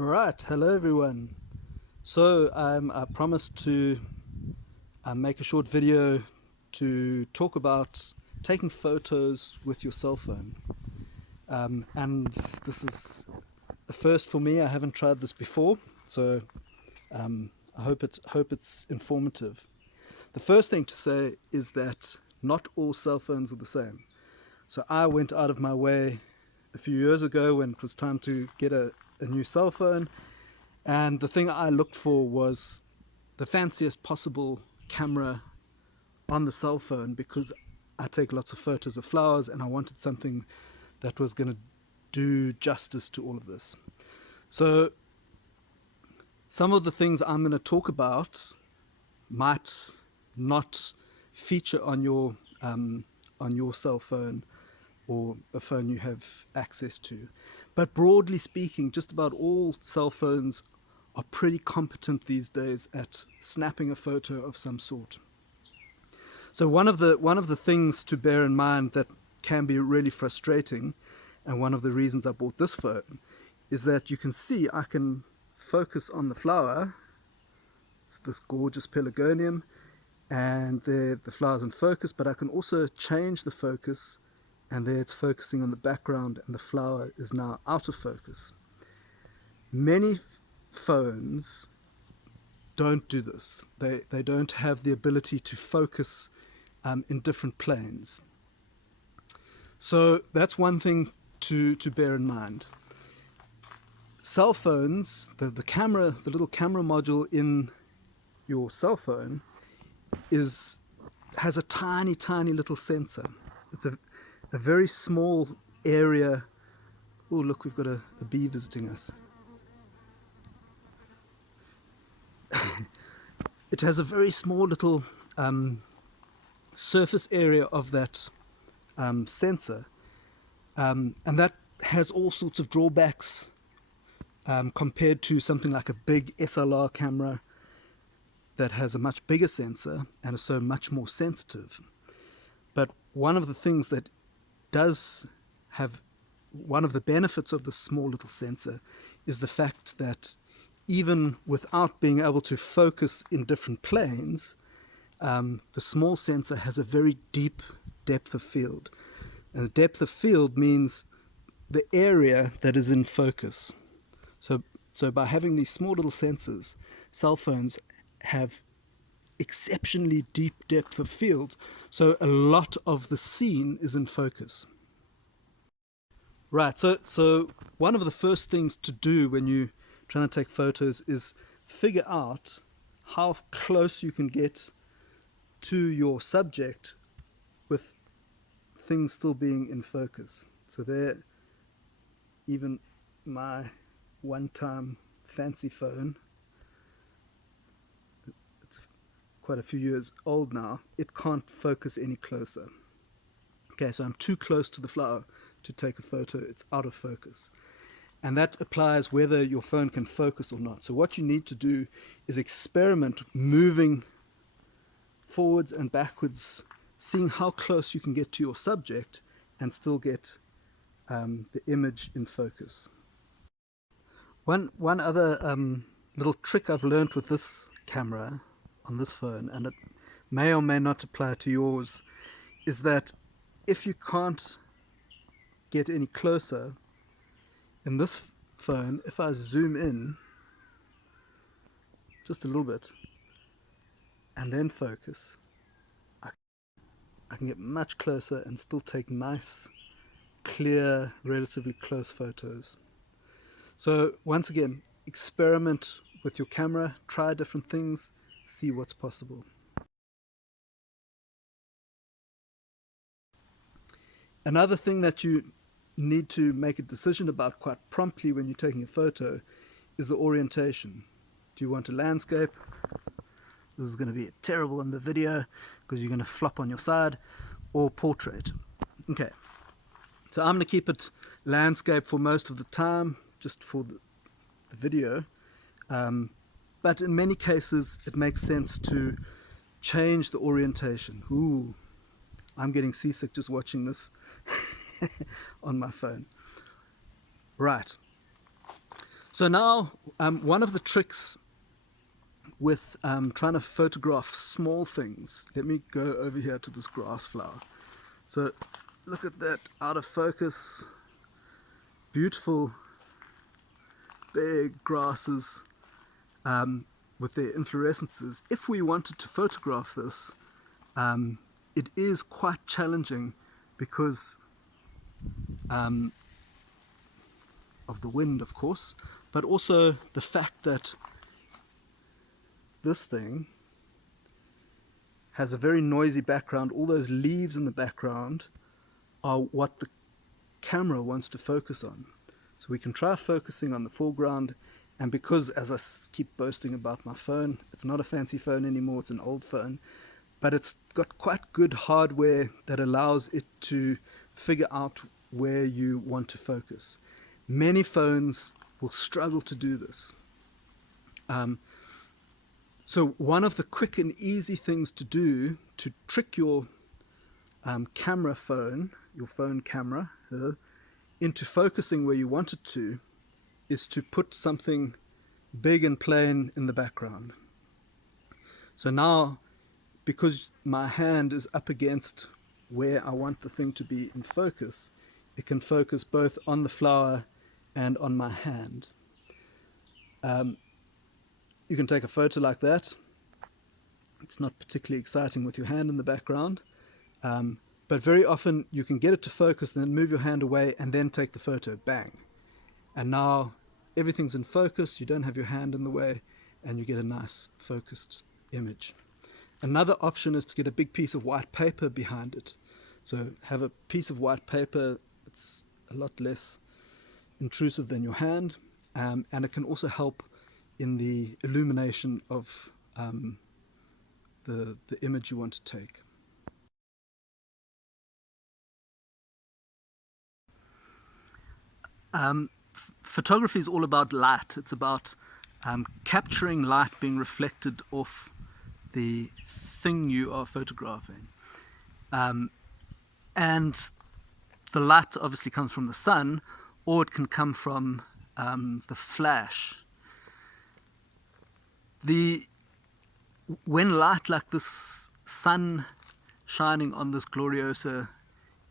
Right, hello everyone. So I promised to make a short video to talk about taking photos with your cell phone. And this is a first for me. I haven't tried this before, so I hope it's informative. The first thing to say is that not all cell phones are the same. So I went out of my way a few years ago when it was time to get a new cell phone. And the thing I looked for was the fanciest possible camera on the cell phone because I take lots of photos of flowers and I wanted something that was going to do justice to all of this. So some of the things I'm going to talk about might not feature on your cell phone or a phone you have access to. But broadly speaking, just about all cell phones are pretty competent these days at snapping a photo of some sort. So one of the things to bear in mind that can be really frustrating, and one of the reasons I bought this phone, is that you can see I can focus on the flower. It's this gorgeous pelargonium, and the flower's in focus, but I can also change the focus, and there it's focusing on the background and the flower is now out of focus. Many phones don't do this. They don't have the ability to focus in different planes. So that's one thing to bear in mind. Cell phones, the little camera module in your cell phone has a tiny little sensor. It's a very small area. Oh, look, we've got a bee visiting us. It has a very small little surface area of that sensor, and that has all sorts of drawbacks compared to something like a big SLR camera that has a much bigger sensor and is so much more sensitive. But one of the things that does have, one of the benefits of the small little sensor is the fact that even without being able to focus in different planes, the small sensor has a very deep depth of field. And the depth of field means the area that is in focus. So by having these small little sensors, cell phones have exceptionally deep depth of field, so a lot of the scene is in focus. Right, so one of the first things to do when you're trying to take photos is figure out how close you can get to your subject with things still being in focus. So there, even my one-time fancy phone, it's quite a few years old now, it can't focus any closer. Okay, so I'm too close to the flower to take a photo, it's out of focus. And that applies whether your phone can focus or not. So what you need to do is experiment moving forwards and backwards, seeing how close you can get to your subject and still get the image in focus. One other little trick I've learned with this camera on this phone, and it may or may not apply to yours, is that if you can't get any closer, in this phone, if I zoom in just a little bit and then focus, I can get much closer and still take nice, clear, relatively close photos. So once again, experiment with your camera, try different things, see what's possible. Another thing that you need to make a decision about quite promptly when you're taking a photo is the orientation. Do you want a landscape? This is going to be terrible in the video because you're going to flop on your side, or portrait. Okay, so I'm going to keep it landscape for most of the time, just for the video. But in many cases, it makes sense to change the orientation. Ooh, I'm getting seasick just watching this on my phone. Right. So now, one of the tricks with trying to photograph small things, let me go over here to this grass flower. So look at that, out of focus, beautiful big grasses with their inflorescences. If we wanted to photograph this, it is quite challenging because of the wind, of course, but also the fact that this thing has a very noisy background. All those leaves in the background are what the camera wants to focus on. So we can try focusing on the foreground, and because, as I keep boasting about my phone, it's not a fancy phone anymore, it's an old phone, but it's got quite good hardware that allows it to figure out where you want to focus. Many phones will struggle to do this. So one of the quick and easy things to do to trick your camera phone, your phone camera, into focusing where you want it to, is to put something big and plain in the background. So now, because my hand is up against where I want the thing to be in focus, it can focus both on the flower and on my hand. You can take a photo like that. It's not particularly exciting with your hand in the background, but very often you can get it to focus, then move your hand away and then take the photo, bang. And now everything's in focus, you don't have your hand in the way, and you get a nice focused image. Another option is to get a big piece of white paper behind it. So have a piece of white paper, it's a lot less intrusive than your hand, and it can also help in the illumination of the image you want to take. Photography is all about light. It's about capturing light being reflected off the thing you are photographing. And the light obviously comes from the sun, or it can come from the flash. When light like this sun shining on this Gloriosa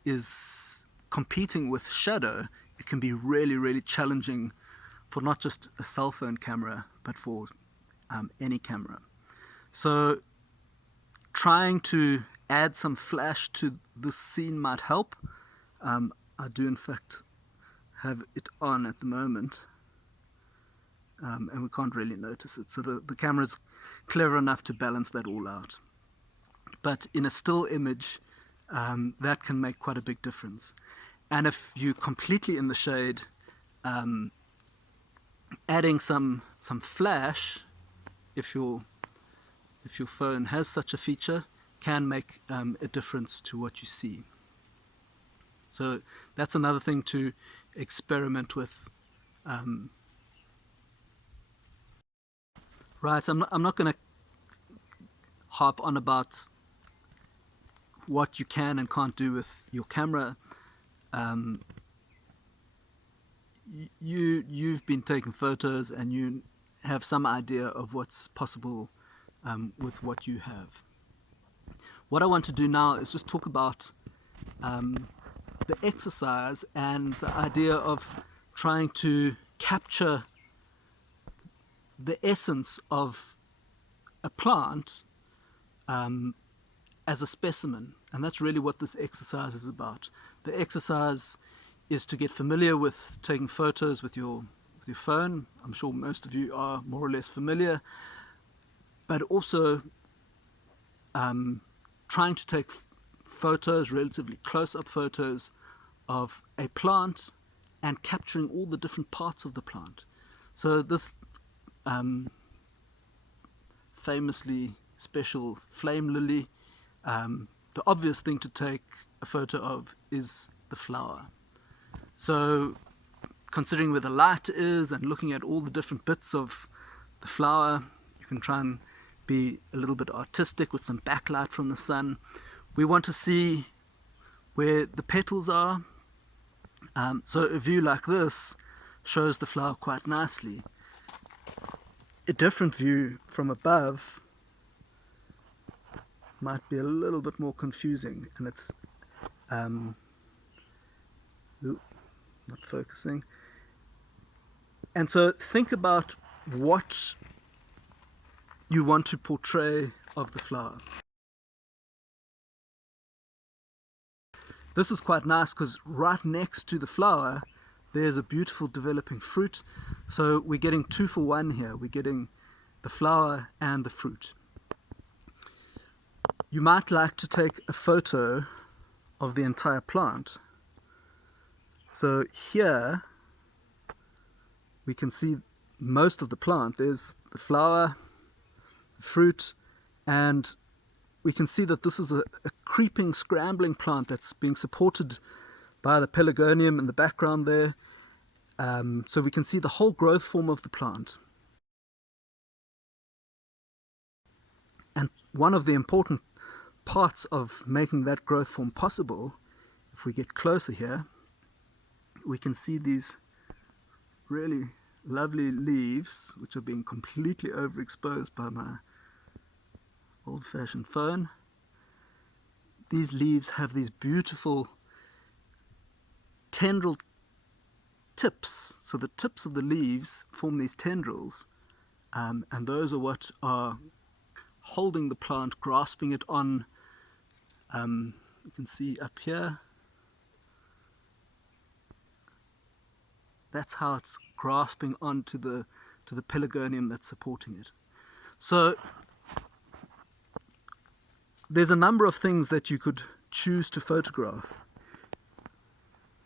is competing with shadow, it can be really, really challenging for not just a cell phone camera, but for any camera. So trying to add some flash to this scene might help. I do in fact have it on at the moment, and we can't really notice it. So the camera's clever enough to balance that all out. But in a still image, that can make quite a big difference. And if you're completely in the shade, adding some flash, if your phone has such a feature, can make a difference to what you see. So that's another thing to experiment with. Right, I'm not going to harp on about what you can and can't do with your camera. You've been taking photos and you have some idea of what's possible with what you have. What I want to do now is just talk about the exercise and the idea of trying to capture the essence of a plant as a specimen. And that's really what this exercise is about. The exercise is to get familiar with taking photos with your phone. I'm sure most of you are more or less familiar, but also trying to take photos, relatively close-up photos of a plant and capturing all the different parts of the plant. So this famously special flame lily, the obvious thing to take a photo of is the flower. So considering where the light is and looking at all the different bits of the flower, you can try and be a little bit artistic with some backlight from the sun. We want to see where the petals are. So a view like this shows the flower quite nicely. A different view from above might be a little bit more confusing, and it's not focusing. And so think about what you want to portray of the flower. This is quite nice because right next to the flower there's a beautiful developing fruit. So we're getting 2 for 1 here. We're getting the flower and the fruit. You might like to take a photo of the entire plant. So here we can see most of the plant. There's the flower, the fruit, and we can see that this is a creeping, scrambling plant that's being supported by the pelargonium in the background there. So we can see the whole growth form of the plant. And one of the important parts of making that growth form possible, if we get closer here, we can see these really lovely leaves which are being completely overexposed by my old-fashioned phone. These leaves have these beautiful tendril tips. So the tips of the leaves form these tendrils, and those are what are holding the plant, grasping it on. You can see up here, that's how it's grasping onto the pelargonium that's supporting it. So there's a number of things that you could choose to photograph.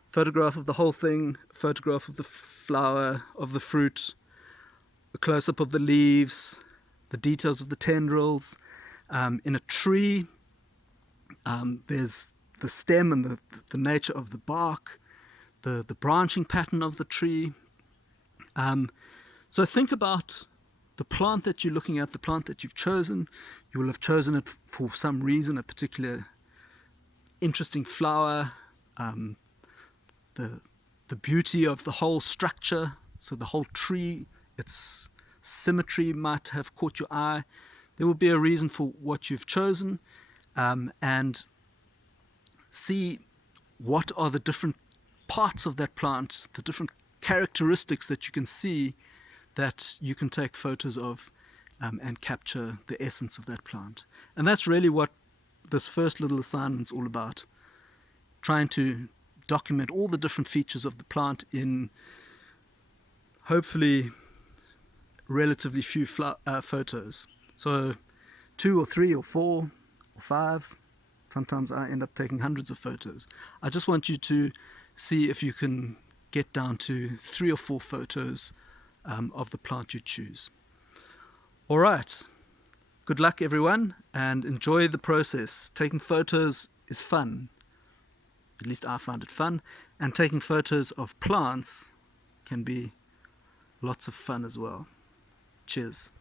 Photograph of the whole thing, photograph of the flower, of the fruit, a close-up of the leaves, the details of the tendrils. In a tree, there's the stem and the nature of the bark, the branching pattern of the tree. So think about the plant that you're looking at, the plant that you've chosen. You will have chosen it for some reason, a particular interesting flower, the beauty of the whole structure, so the whole tree, its symmetry might have caught your eye. There will be a reason for what you've chosen, and see what are the different parts of that plant, the different characteristics that you can see that you can take photos of, and capture the essence of that plant. And that's really what this first little assignment's all about, trying to document all the different features of the plant in hopefully relatively few photos. So 2 or 3 or 4 or 5, sometimes I end up taking hundreds of photos. I just want you to see if you can get down to 3 or 4 photos of the plant you choose. All right, good luck everyone, and enjoy the process. Taking photos is fun. At least I find it fun, and taking photos of plants can be lots of fun as well. Cheers.